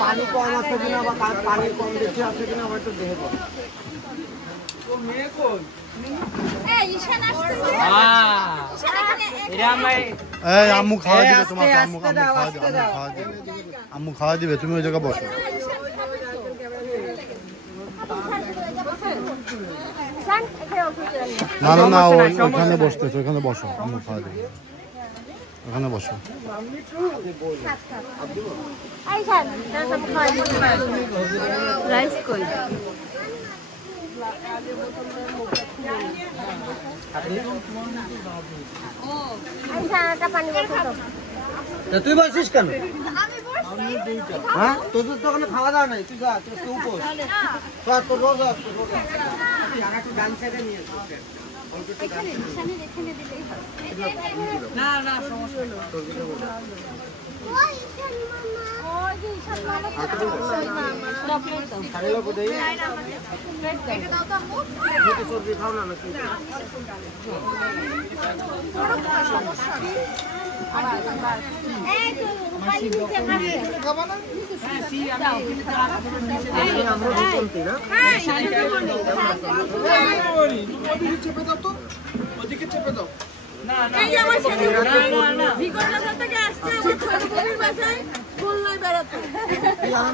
পানি কম আছে কিনা বা পানি কম বেশি আছে কিনা আমার একটু দেখে বল। আম্মু খাওয়া দিবে তোমাকে, আম্মু খাওয়া দিবে, তুমি ওই জায়গায় বসো। না না না, ওইখানে বসতেছে, ওইখানে বসো, আম্মু খাওয়া দিবে, ওখানে বসো। তুই বলছিস কেন? হ্যাঁ, তোর তো ওখানে খাওয়া দাওয়া নাই, তুই যা, তুই উপোস। তোর রোজ আসতো, ডান সাইডে নিয়ে না না সমস্যা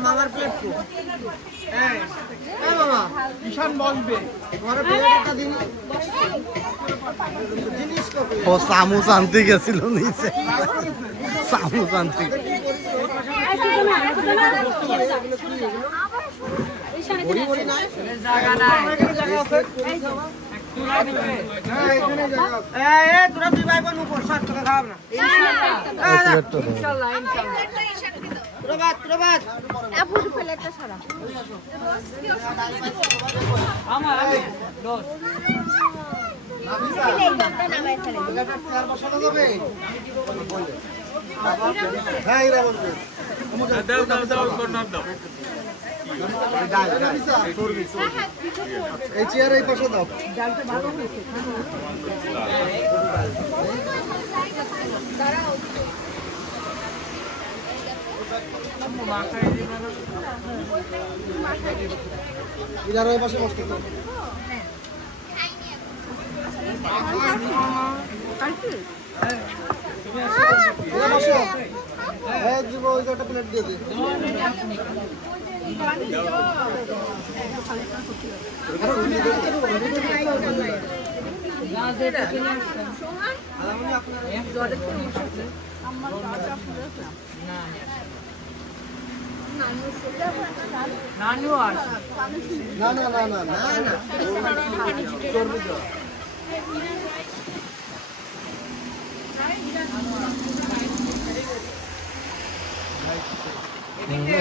মামার প্লেট কিষান বলবে ও সামুস আনতে গেছিল নিচে, সামুস আনতে। তোরা দুই ভাই বোন উপর সব তোকে খাওয়াব না। এই চেয়ার এই পাশে দাও। এই পাশে বসতে দাও। প্লেট দিয়ে দে।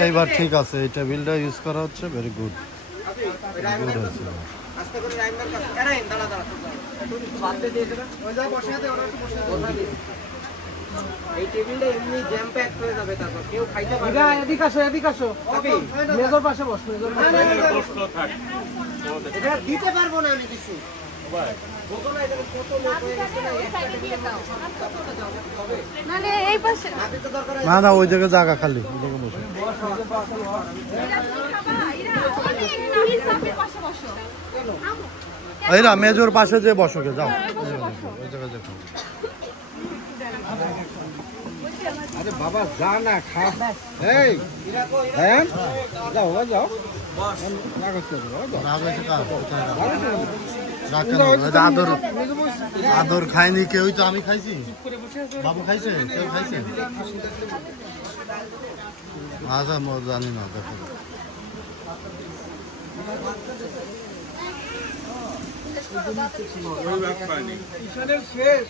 এইবার ঠিক আছে, এই টেবিলটা ইউজ করা হচ্ছে, ভেরি গুড, গুড আছে। এই টেবিলটা এমনি জ্যাম প্যাক হয়ে যাবে, তারপর কেউ খাইতে পারবে না। এদিকে আসো, এদিকে আসো, মেজর পাশে বস, মেজর পাশে থাক। এটা দিতে পারবো না আমি কিছু ভাই, বোতল এটা কত লোক হয়ে গেছে না, একটা দিয়ে দাও মানে এই পাশে না না, ওই জায়গায় জায়গা খালি, ওই জায়গায় বসো। এইরা মেজর পাশে যে বসো, কে যাও ওই জায়গায় দেখো। আরে বাবা যা না খা, এই হ্যাঁ যাও যাও আদর খায়নি কেউ, তো আমি খাইছি, বাবু খাইছে, কেউ খাইছে? আচ্ছা জানি না, দেখো শেষ।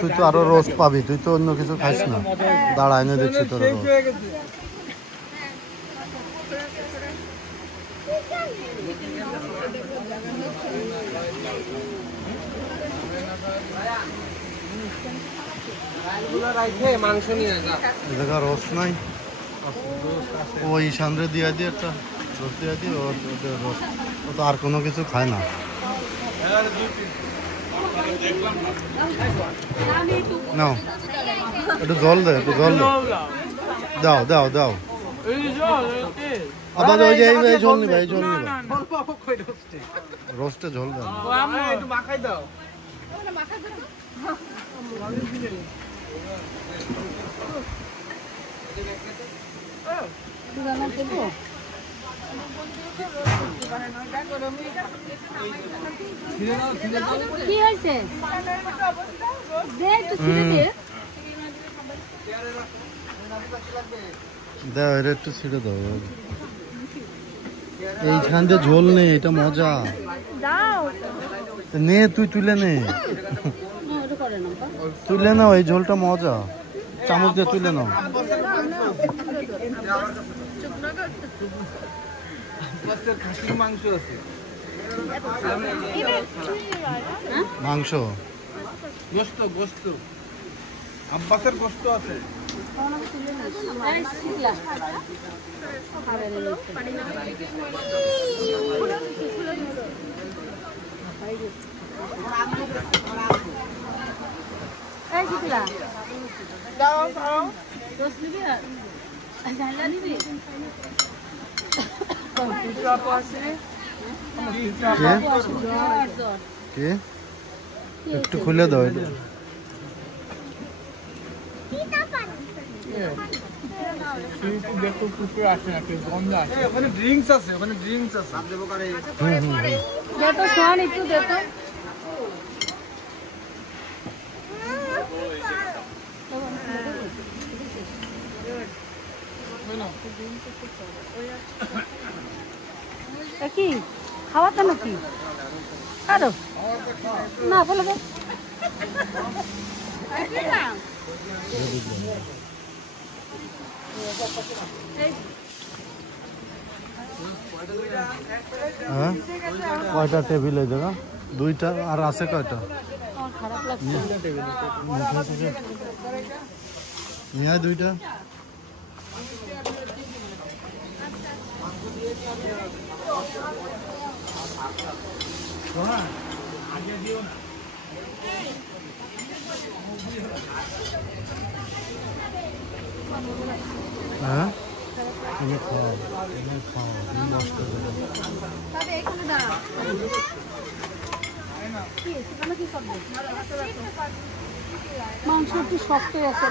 তুই তো আরো রোস্ট পাবি, তুই তো অন্য কিছু খাইস না। দাঁড়া এনে দেখছি তোর। মাংস নিয়ে যা রোস্ট নাই, ওই সামনে দিয়ে দিয়ে একটা রোস্ট দিয়ে দিয়ে, ও তো আর কোনো কিছু খায় না। নাও একটু জল দে, একটু জল দে, দাও দাও দাও। আবার ওই যে এই ঝোল নিবা, এই ঝোল নিবা, রোস্টে ঝোল দাও। একটু মাখাই দাও। কি হয়েছে? দাও এটা একটু ছিঁড়ে দাও। এইখান দিয়ে ঝোল নেই, এটা মজা। নে তুই তুলে নে, তুলে নাও, এই ঝোলটা মজা। চামচ দিয়ে তুলে নাও। মাংস আছে, মাংস, গোস্ত, গোস্ত, আব্বাসের গোস্ত আছে। একটু খুলে দাও এটা। ওখানে ড্রিঙ্কস আছে, ওখানে ড্রিঙ্কস আছে। একটু দেখো। কি খাওয়াতে নাকি? আরো না বলো হ্যাঁ, কয়টা টেবিল এই জায়গা? দুইটা। আর আছে কয়টা? খারাপ লাগছে। নিয়ে দুইটা। হ্যাঁ, তুমি খাও, তুমি খাও, তুমি নষ্ট করো। মাংস একটু শক্ত আছে।